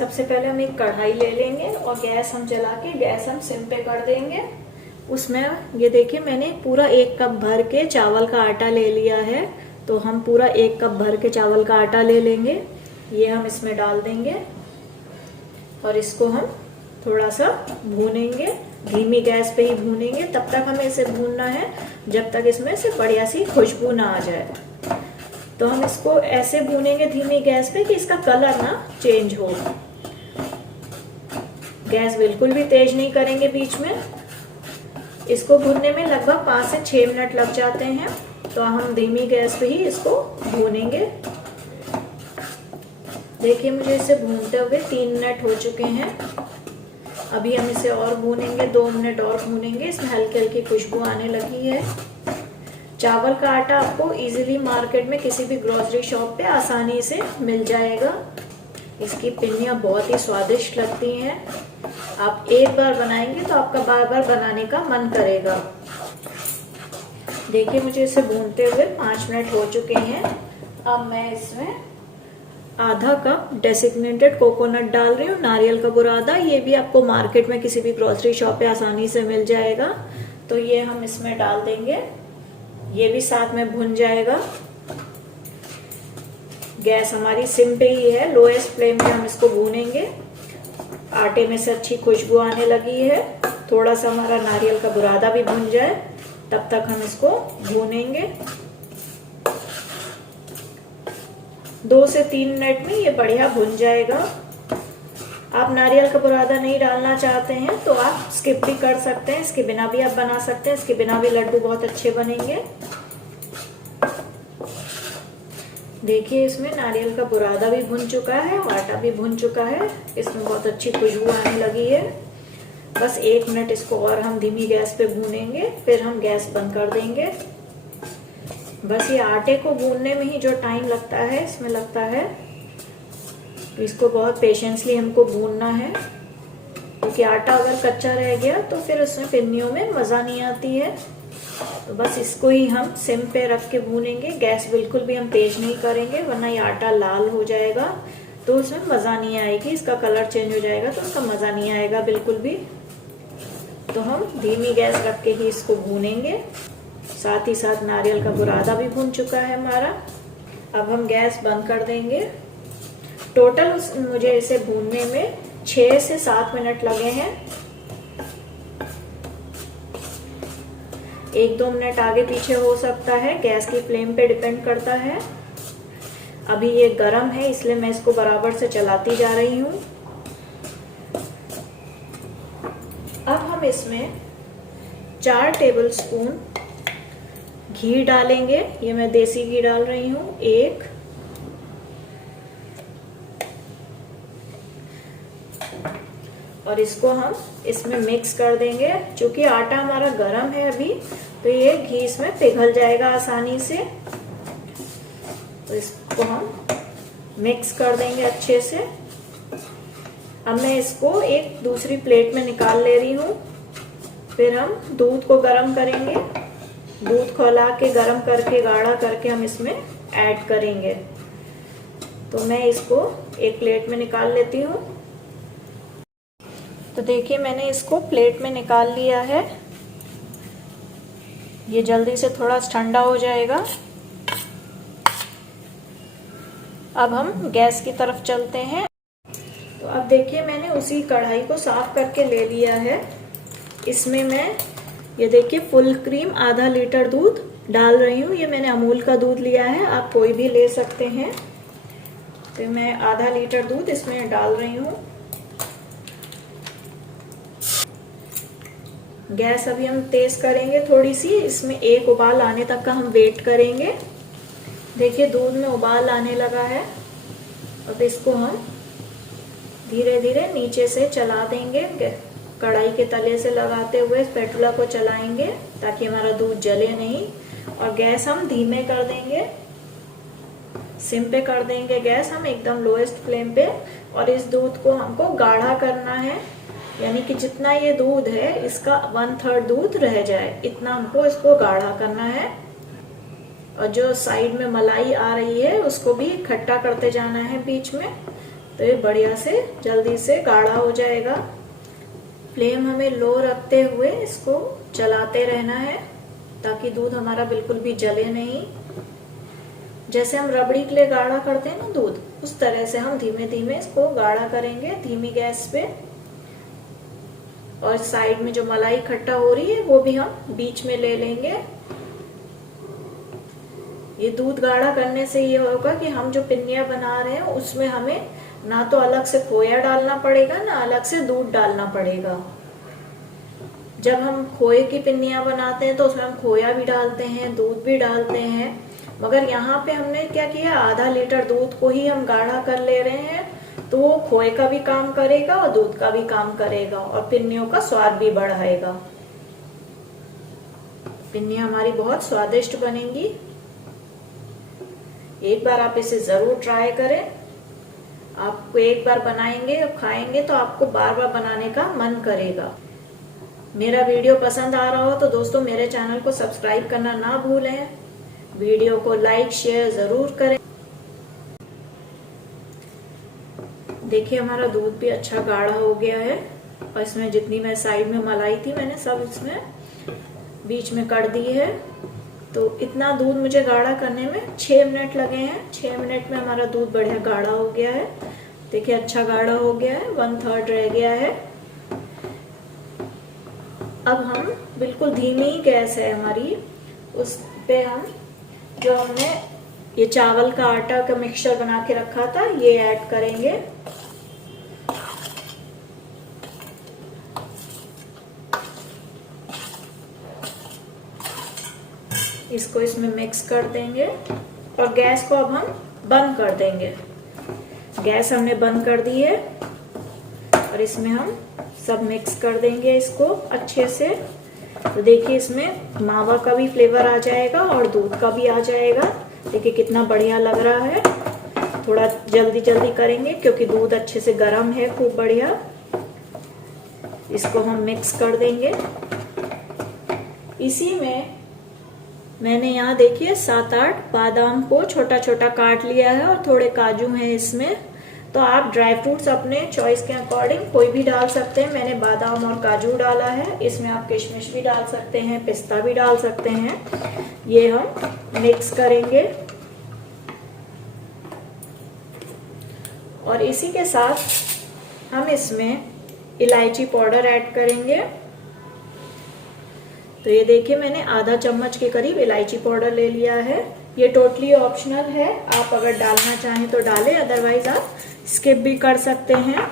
सबसे पहले हम एक कढ़ाई ले लेंगे और गैस हम जला के गैस हम सिम पे कर देंगे। उसमें ये देखिए मैंने पूरा 1 कप भर के चावल का आटा ले लिया है। तो हम पूरा 1 कप भर के चावल का आटा ले लेंगे। ये हम इसमें डाल देंगे और इसको हम थोड़ा सा भूनेंगे, धीमी गैस पे ही भूनेंगे। तब तक हमें इसे भूनना है जब तक इसमें से बढ़िया सी खुशबू ना आ जाए। तो हम इसको ऐसे भूनेंगे धीमी गैस पे कि इसका कलर ना चेंज हो। गैस बिल्कुल भी तेज नहीं करेंगे बीच में। इसको भूनने में लगभग 5 से 6 मिनट लग जाते हैं। तो हम धीमी गैस पे ही इसको भूनेंगे। देखिए मुझे इसे भूनते हुए 3 मिनट हो चुके हैं। अभी हम इसे और भूनेंगे, 2 मिनट और भूनेंगे। इसमें हल्की हल्की खुशबू आने लगी है। चावल का आटा आपको इजीली मार्केट में किसी भी ग्रोसरी शॉप पे आसानी से मिल जाएगा। इसकी पिन्नियाँ बहुत ही स्वादिष्ट लगती हैं। आप एक बार बनाएंगे तो आपका बार बार बनाने का मन करेगा। देखिए मुझे इसे भूनते हुए 5 मिनट हो चुके हैं। अब मैं इसमें आधा कप डेसिग्नेटेड कोकोनट डाल रही हूँ, नारियल का बुरादा। ये भी आपको मार्केट में किसी भी ग्रोसरी शॉप पे आसानी से मिल जाएगा। तो ये हम इसमें डाल देंगे। ये भी साथ में भुन जाएगा। गैस हमारी सिम पे ही है, लोएस्ट फ्लेम पे हम इसको भूनेंगे। आटे में से अच्छी खुशबू आने लगी है। थोड़ा सा हमारा नारियल का बुरादा भी भुन जाए तब तक हम इसको भूनेंगे। 2 से 3 मिनट में ये बढ़िया भुन जाएगा। आप नारियल का बुरादा नहीं डालना चाहते हैं तो आप स्किप भी कर सकते हैं। इसके बिना भी आप बना सकते हैं। इसके बिना भी लड्डू बहुत अच्छे बनेंगे। देखिए इसमें नारियल का बुरादा भी भुन चुका है और आटा भी भुन चुका है। इसमें बहुत अच्छी खुशबू आने लगी है। बस 1 मिनट इसको और हम धीमी गैस पे भूनेंगे, फिर हम गैस बंद कर देंगे। बस ये आटे को भूनने में ही जो टाइम लगता है इसमें लगता है, तो इसको बहुत पेशेंसली हमको भूनना है। क्योंकि आटा अगर कच्चा रह गया तो फिर उसमें पिन्नियों में मज़ा नहीं आती है। तो बस इसको ही हम सिम पे रख के भूनेंगे। गैस बिल्कुल भी हम तेज नहीं करेंगे वरना ये आटा लाल हो जाएगा तो उसमें मज़ा नहीं आएगी। इसका कलर चेंज हो जाएगा तो उसका मज़ा नहीं आएगा बिल्कुल भी। तो हम धीमी गैस रख के ही इसको भूनेंगे। साथ ही साथ नारियल का बुरादा भी भुन चुका है हमारा। अब हम गैस बंद कर देंगे। टोटल मुझे इसे भूनने में 6 से 7 मिनट लगे हैं। 1-2 मिनट आगे पीछे हो सकता है, गैस की फ्लेम पे डिपेंड करता है। अभी ये गरम है इसलिए मैं इसको बराबर से चलाती जा रही हूँ। अब हम इसमें 4 टेबलस्पून घी डालेंगे। ये मैं देसी घी डाल रही हूँ। 1 और इसको हम इसमें मिक्स कर देंगे। क्योंकि आटा हमारा गरम है अभी तो ये घी इसमें पिघल जाएगा आसानी से। तो इसको हम मिक्स कर देंगे अच्छे से। अब मैं इसको एक दूसरी प्लेट में निकाल ले रही हूँ। फिर हम दूध को गरम करेंगे। दूध खौला के गरम करके गाढ़ा करके हम इसमें ऐड करेंगे। तो मैं इसको एक प्लेट में निकाल लेती हूँ। तो देखिए मैंने इसको प्लेट में निकाल लिया है। ये जल्दी से थोड़ा ठंडा हो जाएगा। अब हम गैस की तरफ चलते हैं। तो अब देखिए मैंने उसी कढ़ाई को साफ करके ले लिया है। इसमें मैं ये देखिए फुल क्रीम आधा लीटर दूध डाल रही हूँ। ये मैंने अमूल का दूध लिया है, आप कोई भी ले सकते हैं। तो मैं आधा लीटर दूध इसमें डाल रही हूँ। गैस अभी हम तेज करेंगे थोड़ी सी। इसमें एक उबाल आने तक का हम वेट करेंगे। देखिए दूध में उबाल आने लगा है। अब इसको हम धीरे धीरे नीचे से चला देंगे। कढ़ाई के तले से लगाते हुए स्पैटुला को चलाएंगे ताकि हमारा दूध जले नहीं। और गैस हम धीमे कर देंगे, सिम पे कर देंगे गैस हम एकदम लोएस्ट फ्लेम पे। और इस दूध को हमको गाढ़ा करना है, यानी कि जितना ये दूध है इसका 1/3 दूध रह जाए, इतना हमको इसको गाढ़ा करना है। और जो साइड में मलाई आ रही है उसको भी इकट्ठा करते जाना है बीच में। तो ये बढ़िया से जल्दी से गाढ़ा हो जाएगा। फ्लेम हमें लो रखते हुए इसको चलाते रहना है ताकि दूध हमारा बिल्कुल भी जले नहीं। जैसे हम रबड़ी के लिए गाढ़ा करते हैं ना दूध, उस तरह से हम धीमे धीमे इसको गाढ़ा करेंगे धीमी गैस पे। और साइड में जो मलाई इकट्ठा हो रही है वो भी हम बीच में ले लेंगे। ये दूध गाढ़ा करने से ये होगा कि हम जो पिन्नियाँ बना रहे हैं उसमें हमें ना तो अलग से खोया डालना पड़ेगा ना अलग से दूध डालना पड़ेगा। जब हम खोए की पिन्नियाँ बनाते हैं तो उसमें हम खोया भी डालते हैं, दूध भी डालते हैं, मगर यहाँ पे हमने क्या किया, आधा लीटर दूध को ही हम गाढ़ा कर ले रहे हैं। तो वो खोए का भी काम करेगा और दूध का भी काम करेगा और पिन्नियों का स्वाद भी बढ़ाएगा। पिन्नियाँ हमारी बहुत स्वादिष्ट बनेंगी। एक बार आप इसे जरूर ट्राई करें। आपको एक बार बनाएंगे और खाएंगे तो आपको बार बार बनाने का मन करेगा। मेरा वीडियो पसंद आ रहा हो तो दोस्तों मेरे चैनल को सब्सक्राइब करना ना भूलें। वीडियो को लाइक शेयर जरूर करें। देखिए हमारा दूध भी अच्छा गाढ़ा हो गया है और इसमें जितनी मैं साइड में मलाई थी मैंने सब इसमें बीच में कर दी है। तो इतना दूध मुझे गाढ़ा करने में 6 मिनट लगे हैं। 6 मिनट में हमारा दूध बढ़िया गाढ़ा हो गया है। देखिए अच्छा गाढ़ा हो गया है, 1/3 रह गया है। अब हम बिल्कुल धीमी गैस है हमारी, उस पे हम जो हमने ये चावल का आटा का मिक्सचर बना के रखा था ये ऐड करेंगे। इसको इसमें मिक्स कर देंगे और गैस को अब हम बंद कर देंगे। गैस हमने बंद कर दी है और इसमें हम सब मिक्स कर देंगे इसको अच्छे से। तो देखिए इसमें मावा का भी फ्लेवर आ जाएगा और दूध का भी आ जाएगा। देखिए कितना बढ़िया लग रहा है। थोड़ा जल्दी जल्दी करेंगे क्योंकि दूध अच्छे से गर्म है खूब बढ़िया। इसको हम मिक्स कर देंगे। इसी में मैंने यहाँ देखिए 7-8 बादाम को छोटा छोटा काट लिया है और थोड़े काजू हैं इसमें। तो आप ड्राई फ्रूट्स अपने चॉइस के अकॉर्डिंग कोई भी डाल सकते हैं। मैंने बादाम और काजू डाला है। इसमें आप किशमिश भी डाल सकते हैं, पिस्ता भी डाल सकते हैं। ये हम मिक्स करेंगे और इसी के साथ हम इसमें इलायची पाउडर ऐड करेंगे। तो ये देखिए मैंने आधा चम्मच के करीब इलायची पाउडर ले लिया है। ये टोटली ऑप्शनल है, आप अगर डालना चाहें तो डालें, अदरवाइज आप स्किप भी कर सकते हैं।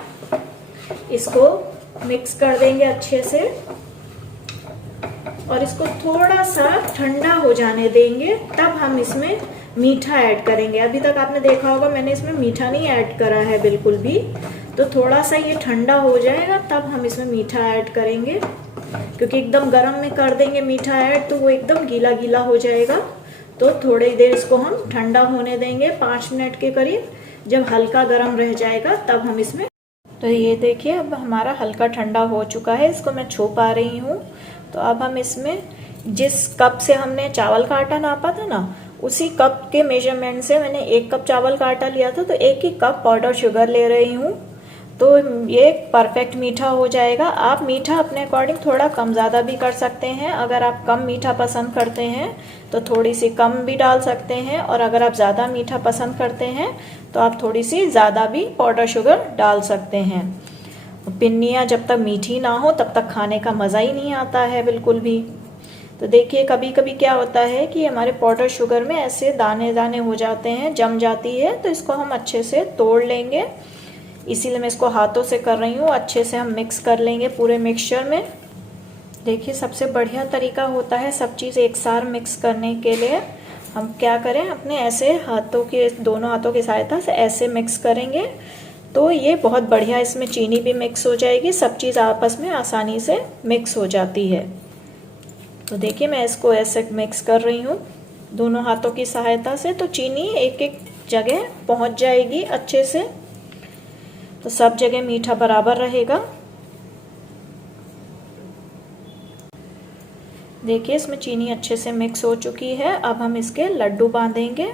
इसको मिक्स कर देंगे अच्छे से और इसको थोड़ा सा ठंडा हो जाने देंगे, तब हम इसमें मीठा ऐड करेंगे। अभी तक आपने देखा होगा मैंने इसमें मीठा नहीं ऐड करा है बिल्कुल भी। तो थोड़ा सा ये ठंडा हो जाएगा तब हम इसमें मीठा ऐड करेंगे, क्योंकि एकदम गर्म में कर देंगे मीठा ऐड तो वो एकदम गीला गीला हो जाएगा। तो थोड़ी देर इसको हम ठंडा होने देंगे 5 मिनट के करीब। जब हल्का गर्म रह जाएगा तब हम इसमें, तो ये देखिए अब हमारा हल्का ठंडा हो चुका है। इसको मैं छू पा रही हूँ। तो अब हम इसमें जिस कप से हमने चावल का आटा नापा था ना, उसी कप के मेजरमेंट से मैंने 1 कप चावल का आटा लिया था, तो 1 ही कप पाउडर शुगर ले रही हूँ। तो ये परफेक्ट मीठा हो जाएगा। आप मीठा अपने अकॉर्डिंग थोड़ा कम ज़्यादा भी कर सकते हैं। अगर आप कम मीठा पसंद करते हैं तो थोड़ी सी कम भी डाल सकते हैं, और अगर आप ज़्यादा मीठा पसंद करते हैं तो आप थोड़ी सी ज़्यादा भी पाउडर शुगर डाल सकते हैं। पिन्नियाँ जब तक मीठी ना हो तब तक खाने का मज़ा ही नहीं आता है बिल्कुल भी। तो देखिए कभी कभी क्या होता है कि हमारे पाउडर शुगर में ऐसे दाने दाने हो जाते हैं, जम जाती है। तो इसको हम अच्छे से तोड़ लेंगे, इसीलिए मैं इसको हाथों से कर रही हूँ। अच्छे से हम मिक्स कर लेंगे पूरे मिक्सचर में। देखिए सबसे बढ़िया तरीका होता है सब चीज़ एक साथ मिक्स करने के लिए। हम क्या करें, अपने ऐसे हाथों के, दोनों हाथों की सहायता से ऐसे मिक्स करेंगे तो ये बहुत बढ़िया, इसमें चीनी भी मिक्स हो जाएगी, सब चीज़ आपस में आसानी से मिक्स हो जाती है। तो देखिए मैं इसको ऐसे मिक्स कर रही हूँ दोनों हाथों की सहायता से, तो चीनी एक एक जगह पहुँच जाएगी अच्छे से। तो सब जगह मीठा बराबर रहेगा। देखिए इसमें चीनी अच्छे से मिक्स हो चुकी है। अब हम इसके लड्डू बांधेंगे।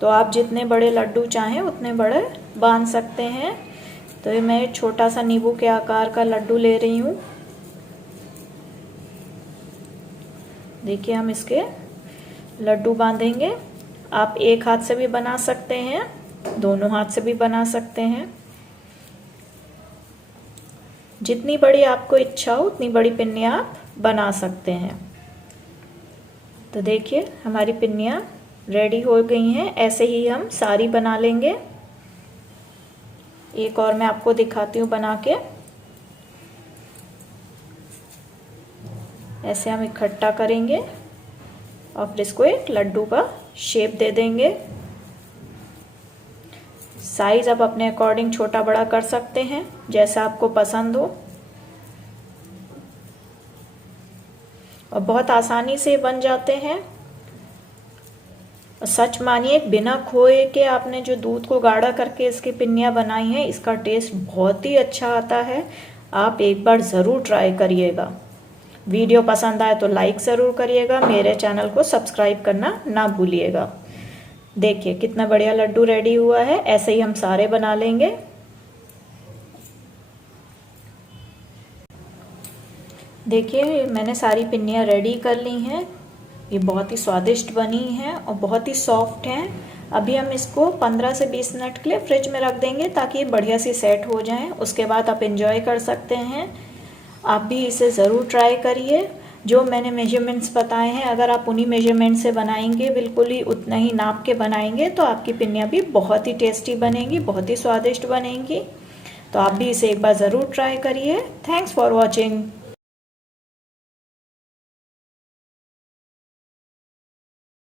तो आप जितने बड़े लड्डू चाहें उतने बड़े बांध सकते हैं। तो ये मैं छोटा सा नींबू के आकार का लड्डू ले रही हूँ। देखिए हम इसके लड्डू बांधेंगे। आप एक हाथ से भी बना सकते हैं, दोनों हाथ से भी बना सकते हैं। जितनी बड़ी आपको इच्छा हो उतनी बड़ी पिन्नी आप बना सकते हैं। तो देखिए हमारी पिन्नियाँ रेडी हो गई हैं। ऐसे ही हम सारी बना लेंगे। एक और मैं आपको दिखाती हूँ बना के। ऐसे हम इकट्ठा करेंगे और फिर इसको एक लड्डू का शेप दे देंगे। साइज आप अपने अकॉर्डिंग छोटा बड़ा कर सकते हैं, जैसा आपको पसंद हो। और बहुत आसानी से बन जाते हैं। और सच मानिए बिना खोए के आपने जो दूध को गाढ़ा करके इसकी पिन्नियाँ बनाई हैं, इसका टेस्ट बहुत ही अच्छा आता है। आप एक बार ज़रूर ट्राई करिएगा। वीडियो पसंद आए तो लाइक ज़रूर करिएगा। मेरे चैनल को सब्सक्राइब करना ना भूलिएगा। देखिए कितना बढ़िया लड्डू रेडी हुआ है। ऐसे ही हम सारे बना लेंगे। देखिए मैंने सारी पिन्नियाँ रेडी कर ली हैं। ये बहुत ही स्वादिष्ट बनी हैं और बहुत ही सॉफ्ट हैं। अभी हम इसको 15 से 20 मिनट के लिए फ्रिज में रख देंगे ताकि ये बढ़िया सी सेट हो जाएं। उसके बाद आप एंजॉय कर सकते हैं। आप भी इसे ज़रूर ट्राई करिए। जो मैंने मेजरमेंट्स बताए हैं, अगर आप उन्हीं मेजरमेंट से बनाएंगे, बिल्कुल ही उतना ही नाप के बनाएंगे, तो आपकी पिन्नियाँ भी बहुत ही टेस्टी बनेंगी, बहुत ही स्वादिष्ट बनेंगी। तो आप भी इसे एक बार ज़रूर ट्राई करिए। Thanks for watching.